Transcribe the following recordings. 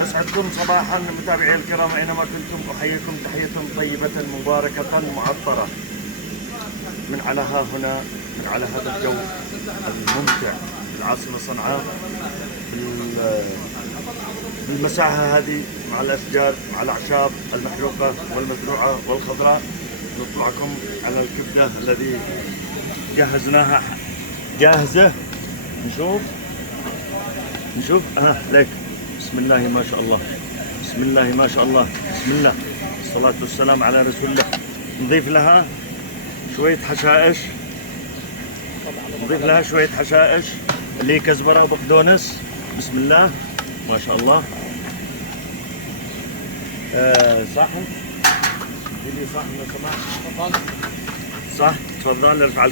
أسعدكم صباحا متابعي الكرام أينما كنتم، أحييكم تحية طيبة مباركة معطرة من على ها هنا، من على هذا الجو الممتع في العاصمة صنعاء، بالمساحة هذه مع الأشجار مع الأعشاب المحروقة والمزروعة والخضراء. نطلعكم على الكبدة الذي جهزناها جاهزة. نشوف ليك. بسم الله ما شاء الله، بسم الله ما شاء الله، بسم الله، الصلاة والسلام على رسول الله. نضيف لها شوية حشائش، اللي هي كزبرة وبقدونس. بسم الله ما شاء الله. صحن، اديني صحن لو سمحت. صح، تفضل. ارفع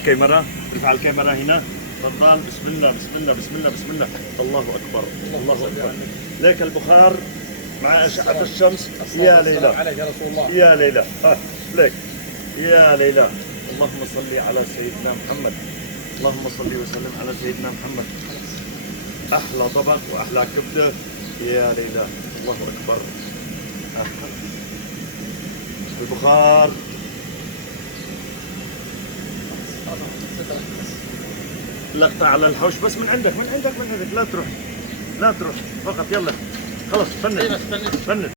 الكاميرا هنا. تفضل. بسم الله بسم الله بسم الله بسم الله. الله اكبر الله اكبر. ليك البخار مع اشعة الشمس. يا ليلى يا ليلى. ليك يا ليلى. اللهم صل على سيدنا محمد، اللهم صل وسلم على سيدنا محمد. احلى طبق واحلى كبده. يا ليلى الله اكبر. البخار. لقطة على الحوش بس من عندك لا تروح فقط. يلا خلاص فند.